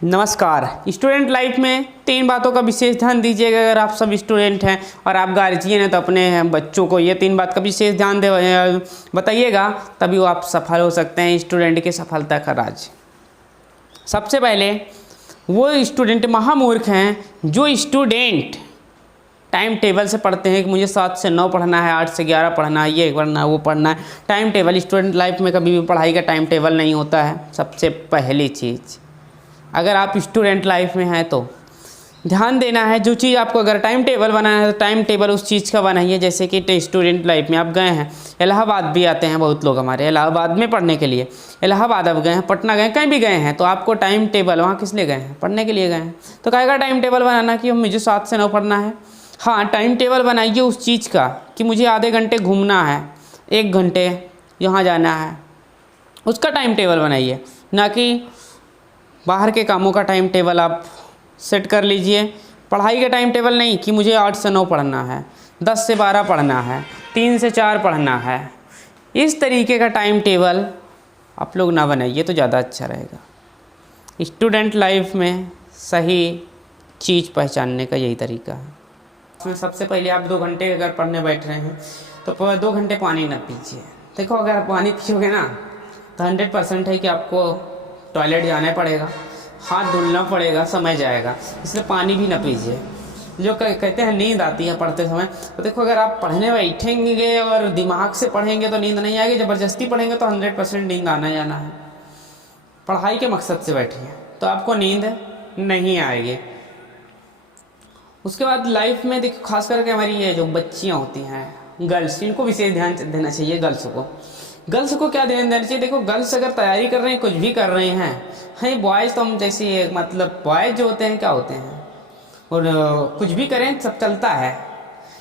नमस्कार। Student life में 3 बातों का विशेष ध्यान दीजिएगा। अगर आप सब स्टूडेंट हैं और आप गार्जियन हैं तो अपने बच्चों को ये 3 बात का विशेष ध्यान दे बताइएगा, तभी वो आप सफल हो सकते हैं। स्टूडेंट की सफलता का राज। सबसे पहले वो स्टूडेंट महामूर्ख हैं जो स्टूडेंट टाइम टेबल से पढ़ते हैं कि मुझे 7 से 9 पढ़ना है, 8 से 11 पढ़ना है, ये पढ़ना है, वो पढ़ना है। टाइम टेबल स्टूडेंट लाइफ में कभी भी पढ़ाई का टाइम टेबल नहीं होता है। सबसे पहली चीज़, अगर आप स्टूडेंट लाइफ में हैं तो ध्यान देना है। जो चीज़ आपको अगर टाइम टेबल बनाना है तो टाइम टेबल उस चीज़ का बनाइए। जैसे कि स्टूडेंट लाइफ में आप गए हैं, इलाहाबाद भी आते हैं बहुत लोग हमारे, इलाहाबाद में पढ़ने के लिए। इलाहाबाद आप गए हैं, पटना गए, कहीं भी गए हैं, तो आपको टाइम टेबल वहाँ किस लिए गए हैं? पढ़ने के लिए गए हैं। तो कहेगा टाइम टेबल बनाना कि मुझे 7 से 9 पढ़ना है। हाँ, टाइम टेबल बनाइए उस चीज़ का कि मुझे आधे घंटे घूमना है, 1 घंटे यहाँ जाना है, उसका टाइम टेबल बनाइए। ना कि बाहर के कामों का टाइम टेबल आप सेट कर लीजिए। पढ़ाई का टाइम टेबल नहीं कि मुझे 8 से 9 पढ़ना है, 10 से 12 पढ़ना है, 3 से 4 पढ़ना है। इस तरीके का टाइम टेबल आप लोग ना बनाइए तो ज़्यादा अच्छा रहेगा। स्टूडेंट लाइफ में सही चीज़ पहचानने का यही तरीका है। उसमें सबसे पहले आप 2 घंटे अगर पढ़ने बैठ रहे हैं तो 2 घंटे पानी ना पीजिए। देखो, अगर आप पानी पियोगे ना तो 100% है कि आपको टॉयलेट जाना पड़ेगा, हाथ धुलना पड़ेगा, समय जाएगा। इसलिए पानी भी ना पीजिए। जो कहते हैं नींद आती है पढ़ते समय, तो देखो अगर आप पढ़ने बैठेंगे और दिमाग से पढ़ेंगे तो नींद नहीं आएगी। ज़बरदस्ती पढ़ेंगे तो 100% नींद आना जाना है। पढ़ाई के मकसद से बैठिए तो आपको नींद नहीं आएगी। उसके बाद लाइफ में देखो, खास करके हमारी ये जो बच्चियाँ होती हैं, गर्ल्स, इनको विशेष ध्यान देना चाहिए। गर्ल्स को क्या ध्यान देना चाहिए? देखो, गर्ल्स अगर तैयारी कर रहे हैं, कुछ भी कर रहे हैं, बॉयज़ तो हम जैसे मतलब बॉयज़ जो होते हैं क्या होते हैं, और कुछ भी करें सब चलता है।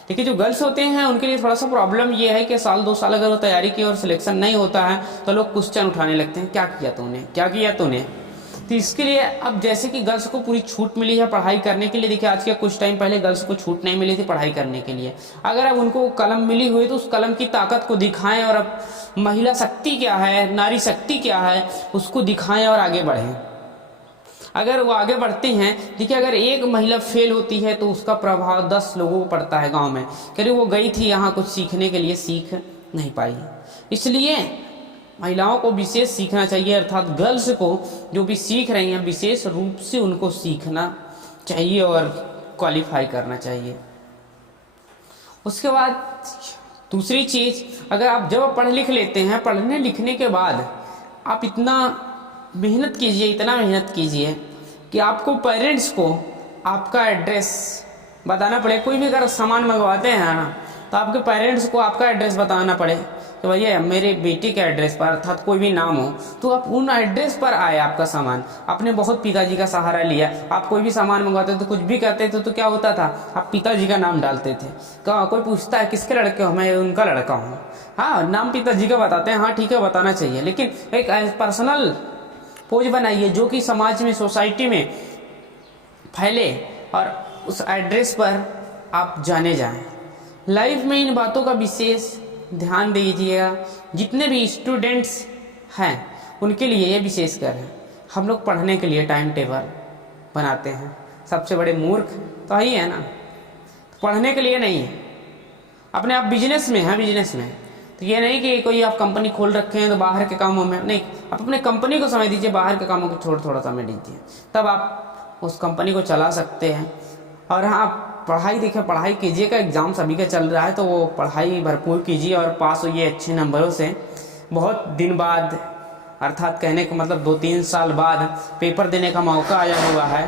लेकिन जो गर्ल्स होते हैं उनके लिए थोड़ा सा प्रॉब्लम ये है कि साल 2 साल अगर वो तैयारी की और सिलेक्शन नहीं होता है तो लोग क्वेश्चन उठाने लगते हैं, क्या किया तूने। तो इसके लिए अब जैसे कि गर्ल्स को पूरी छूट मिली है पढ़ाई करने के लिए। देखिए, आज के कुछ टाइम पहले गर्ल्स को छूट नहीं मिली थी पढ़ाई करने के लिए। अगर अब उनको कलम मिली हुई तो उस कलम की ताकत को दिखाएं और अब महिला शक्ति क्या है, नारी शक्ति क्या है, उसको दिखाएं और आगे बढ़ें। अगर वो आगे बढ़ते हैं, देखिए अगर एक महिला फेल होती है तो उसका प्रभाव 10 लोगों को पड़ता है गाँव में। कह वो गई थी यहाँ कुछ सीखने के लिए, सीख नहीं पाई। इसलिए महिलाओं को विशेष सीखना चाहिए, अर्थात गर्ल्स को जो भी सीख रही हैं विशेष रूप से उनको सीखना चाहिए और क्वालिफाई करना चाहिए। उसके बाद दूसरी चीज़, अगर आप जब पढ़ लिख लेते हैं, पढ़ने लिखने के बाद आप इतना मेहनत कीजिए कि आपको पेरेंट्स को आपका एड्रेस बताना पड़े। कोई भी अगर सामान मंगवाते हैं ना तो आपके पेरेंट्स को आपका एड्रेस बताना पड़े कि भैया मेरे बेटी के एड्रेस पर, अर्थात कोई भी नाम हो तो आप उन एड्रेस पर आए आपका सामान। आपने बहुत पिताजी का सहारा लिया। आप कोई भी सामान मंगवाते तो कुछ भी कहते थे तो क्या होता था, आप पिताजी का नाम डालते थे। कोई पूछता है किसके लड़के हो, मैं उनका लड़का हूँ। हाँ, नाम पिताजी का बताते हैं, हाँ ठीक है बताना चाहिए, लेकिन एक पर्सनल पोज बनाइए जो कि समाज में, सोसाइटी में फैले और उस एड्रेस पर आप जाने जाएं। लाइफ में इन बातों का विशेष ध्यान दीजिएगा। जितने भी स्टूडेंट्स हैं उनके लिए ये विशेष कर है। हम लोग पढ़ने के लिए टाइम टेबल बनाते हैं, सबसे बड़े मूर्ख तो ही है ना। पढ़ने के लिए नहीं है, अपने आप बिजनेस में तो ये नहीं कि कोई आप कंपनी खोल रखे हैं तो बाहर के कामों में नहीं, आप अपने कंपनी को समय दीजिए, बाहर के कामों को थोड़ा समय दीजिए, तब आप उस कंपनी को चला सकते हैं। और हाँ, पढ़ाई कीजिएगा। एग्ज़ाम सभी का चल रहा है तो वो पढ़ाई भरपूर कीजिए और पास होइए अच्छे नंबरों से। बहुत दिन बाद, अर्थात कहने का मतलब 2-3 साल बाद पेपर देने का मौका आया हुआ है।